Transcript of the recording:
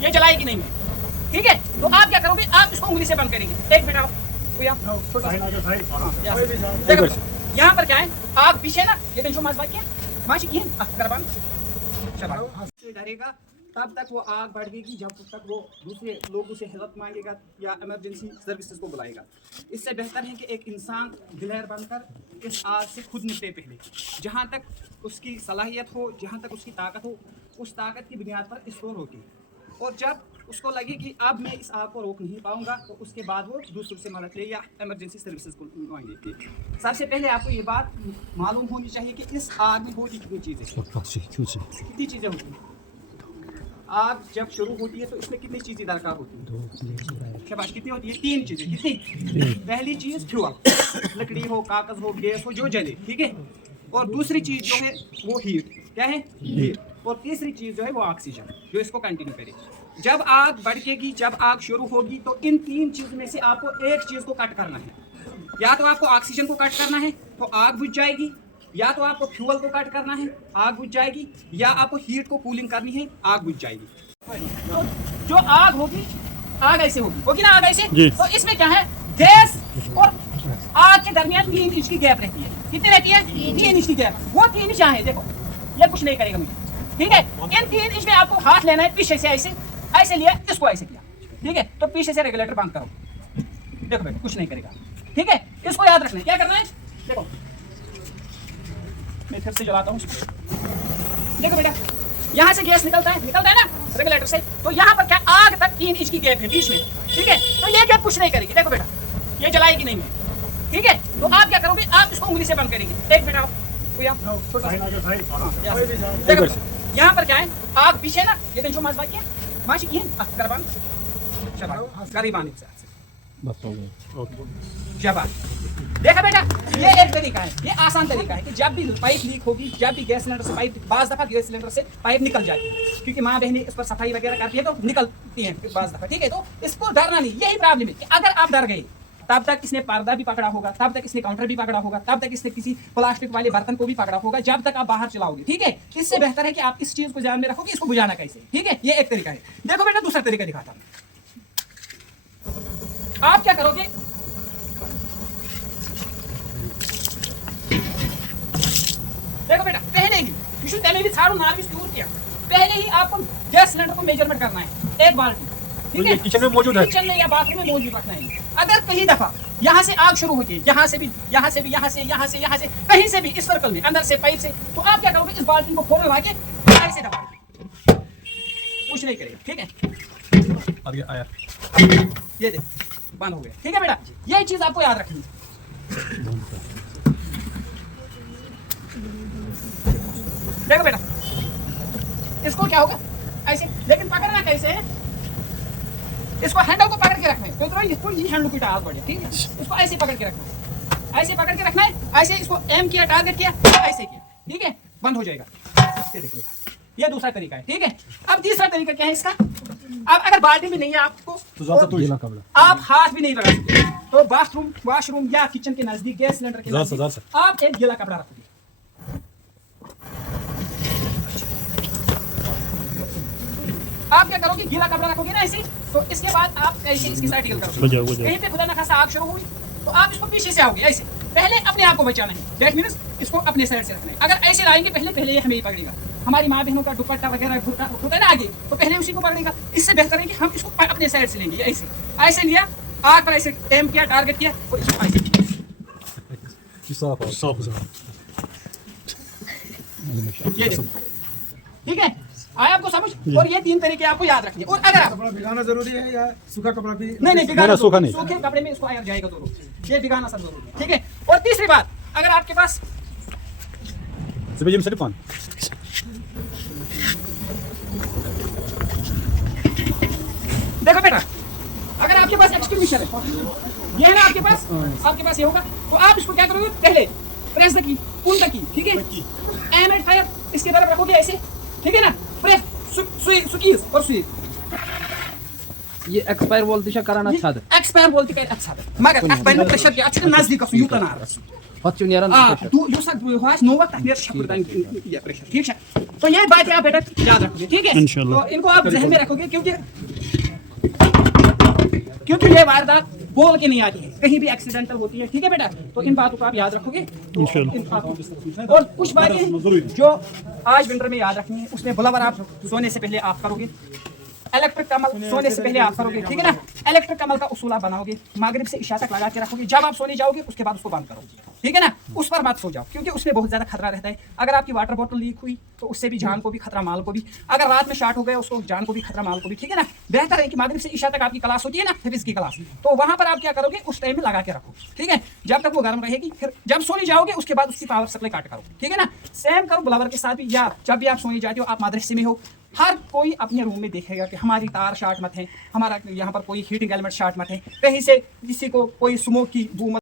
ये जलाएगी नहीं मैं, ठीक है। तो आप क्या करोगे, आप इसको उंगली से बंद करेंगे। एक मिनट आओ, देखो यहाँ पर क्या है, आग पीछे ना, ये देखो माश बात किया, माश ये करबान से डरेगा तब तक वो आग बढ़ गई जब तक वो दूसरे लोगों से हेल्प मांगेगा या इमरजेंसी सर्विसेज को बुलाएगा। इससे बेहतर है कि एक इंसान दिलेर बनकर इस आग से खुद निपटे पहले, जहाँ तक उसकी सलाहियत हो, जहाँ तक उसकी ताकत हो, उस ताकत की बुनियाद पर स्टोर होगी। और जब उसको लगे कि अब मैं इस आग को रोक नहीं पाऊंगा, तो उसके बाद वो दूसरों से मदद ले या इमरजेंसी सर्विसेज को मांगेगी। सबसे पहले आपको ये बात मालूम होनी चाहिए कि इस आग में होती कितनी चीज़ें, कितनी चीज़ें होती हैं। आग जब शुरू होती है तो इसमें कितनी चीज़ें दरकार होती है, शाबाश, कितनी होती है? 3 चीज़ें। कितनी? पहली चीज़ फ्यूल, लकड़ी हो, कागज़ हो, गैस हो, जो जले, ठीक है। और दूसरी चीज़ जो है वो हीट, क्या है? हीट। और तीसरी चीज़ जो है वो ऑक्सीजन, जो इसको कंटिन्यू करे। जब आग बढ़ेगी, जब आग शुरू होगी, तो इन 3 चीज़ में से आपको एक चीज़ को कट करना है। या तो आपको ऑक्सीजन को कट करना है तो आग बुझ जाएगी, या तो आपको फ्यूल को कट करना है, आग बुझ जाएगी, या आपको हीट को कूलिंग करनी है, आग बुझ जाएगी। तो जो आग होगी, आग ऐसे होगी ना, आग ऐसे। तो इसमें क्या है, गैस और आग के दरमियान 3 इंच की गैप रहती है। कितनी रहती है? 3 इंच की गैप। वो 3 इंच यहाँ है, देखो ये कुछ नहीं करेगा मुझे, ठीक है। इन 3 इंच में आपको हाथ लेना है पीछे से, ऐसे ऐसे लिया, इसको ऐसे किया, ठीक है। तो पीछे से रेगुलेटर बंद करो, देखो बेटा कुछ नहीं करेगा, ठीक है। इसको याद रखना है, क्या करना है, देखो मैं फिर से जलाता हूँ इसको। देखो बेटा, यहाँ से गैस निकलता है ना रेगुलेटर से, तो यहाँ पर क्या आग तक 3 इंच की गैप है बीच में, ठीक है। तो ये गैप कुछ नहीं करेगी, देखो बेटा ये जलाएगी नहीं है, ठीक है। तो आप क्या करोगे, आप इसको उंगली से बंद करेंगे। एक मिनट आओ, देखो यहाँ पर क्या है, आग पीछे ना, ये देखो माश बात किया, माश ये करबान करीबान शाबाश। देखा बेटा, ये एक तरीका है, ये आसान तरीका है कि जब भी पाइप लीक होगी, जब भी गैस सिलेंडर से पाइप, बाज़ दफ़ा गैस सिलेंडर से पाइप निकल जाती है, क्योंकि माँ बहनें इस पर सफाई वगैरह करती है तो निकलती हैं बाज़ दफ़ा, ठीक है। तो इसको डरना नहीं, यही प्रॉब्लम है कि अगर आप डर गए, तब तक इसने पर्दा भी पकड़ा होगा, तब तक इसने काउंटर भी पकड़ा होगा, तब तक इसने किसी प्लास्टिक वाले बर्तन को भी पकड़ा होगा, जब तक आप बाहर चलाओगे, ठीक है। इससे बेहतर है कि आप इस चीज़ को ध्यान में रखो कि इसको बुझाना कैसे, ठीक है। ये एक तरीका है। देखो बेटा, दूसरा तरीका दिखाता हूँ। आप क्या करोगे, देखो बेटा, पहले ही पहले ही आपको गैस सिलेंडर को मेजरमेंट करना है, एक बाल्टी, ठीक है। किचन में मौजूद है, किचन में या बाथरूम में मौजूद रखना है। अगर कहीं दफा यहाँ से आग शुरू होती है, यहाँ से भी, यहाँ से भी, यहाँ से, यहाँ से, यहाँ से, कहीं से भी, इस सर्कल में, अंदर से, पाइप से, तो आप क्या करोगे, इस बाल्टी को फौरन लगा के ऐसे दबा, कुछ नहीं करेगा, ठीक है। अब ये आया, ये देख बंद हो गया, ठीक है बेटा। यही चीज आपको याद रखनी है। देखो बेटा, इसको क्या होगा, ऐसे, लेकिन पकड़ना कैसे है, इसको हैंडल को पकड़ के रखना है, तो इसको ये हैंडल की आवाज बढ़े, ठीक है। इसको ऐसे पकड़ के रखना है, ऐसे पकड़ के रखना है, ऐसे इसको एम किया, टारगेट किया, ऐसे किया, ठीक है, बंद हो जाएगा। ये देखिएगा, ये दूसरा तरीका है, ठीक है। अब तीसरा तरीका क्या है इसका, अब अगर बाल्टी भी नहीं है आपको, तो आप हाथ भी नहीं लगा सकते, तो बाथरूम, वॉशरूम या किचन के नजदीक, गैस सिलेंडर के नजदीक आप एक गीला कपड़ा रखोगे। आप क्या करोगे, गीला कपड़ा रखोगे ना ऐसे, तो इसके बाद आप ऐसे इसकी साइड टिकल करोगे। कहीं पे खुदा न खासा आग शुरू हुई तो आप इसको पीछे से आओगे, ऐसे पहले अपने आप को बचाना है, दैट मींस इसको अपने साइड से रखना है। अगर ऐसे लाएंगे पहले ये हमें ही पकड़ेगा, हमारी माँ बहनों का दुपट्टा वगैरह होता है ना आगे, तो पहले उसी को पकड़ेगा। इससे बेहतर है कि हम इसको अपने साइड से लेंगे, ऐसे ऐसे लिया, आग पर ऐसे एम किया, टारगेट किया, और इसको ऐसे ये देखो, ठीक है। आया आपको समझ। और ये 3 तरीके आपको याद रखिए। और अगर आप कपड़ा भिगाना जरूरी है या सूखा कपड़ा भी? नहीं भिगाना सूखा नहीं, सूखे कपड़े में इसको आया जाएगा जरूर, ये भिगाना सब जरूरी है, ठीक है। और तीसरी बात, अगर आपके पास देखो बेटा, अगर आपके पास एक्सटिंग्विशर है, ये है ना आपके पास ये होगा, तो आप इसको क्या करोगे, पहले press the key, pull the key, ठीक है। एम एट फायर इसकी तरफ रखोगे ऐसे, ठीक है ना, प्रेस सुई और सुई। ये एक्सपायर बोलती है कराना अच्छा है, एक्सपायर बोलती है अच्छा है, मगर एक्सपायर में प्रेशर के अच्छा नजदीक यूं तना Wat je niet aan Ah, het du sagst, du hast nur वक्त तक शक्कर दान किया प्रेशर, ठीक है? तो ये बात आप बेटा याद रखोगे, ठीक है? तो इनको आप जहन में रखोगे क्योंकि ये वारदात बोल के नहीं आती है, कहीं भी एक्सीडेंटल होती है, ठीक है बेटा? तो इन बातों को आप याद रखोगे और कुछ बातें जो आज विंटर में याद रखनी है, उसमें बुलावर आप सोने से पहले आप करोगे, इलेक्ट्रिक कमल सोने से पहले आप करोगे, ठीक है ना? इलेक्ट्रिक कमल का उसूल आप बनाओगे, मागरिब से इशा तक लगा के रखोगे, जब आप सोने जाओगे उसके बाद उसको बंद करोगे, ठीक है ना? उस पर मत सो जाओ क्योंकि उसमें बहुत ज्यादा खतरा रहता है। अगर आपकी वाटर बोतल लीक हुई तो उससे भी जान को भी खतरा, माल को भी। अगर रात में शॉर्ट हो गया उसको जान को भी खतरा, माल को भी, ठीक है ना? बेहतर है कि मागरिब से इशा तक आपकी क्लास होती है ना, हिफ्ज़ की क्लास, तो वहां पर आप क्या करोगे, उस टाइम में लगा के रखो, ठीक है? जब तक वो गर्म रहेगी, फिर जब सोने जाओगे उसके बाद उसकी पावर सप्लाई काट करो, ठीक है ना? सेम करो ब्लावर के साथ भी, या जब भी आप सोने जाते हो, आप मदरसे में हो, हर कोई अपने रूम में देखेगा कि हमारी तार शॉर्ट मत है, हमारा यहाँ पर कोई हीटिंग एलिमेंट शॉर्ट मत है, कहीं से किसी को कोई स्मोक की बू मत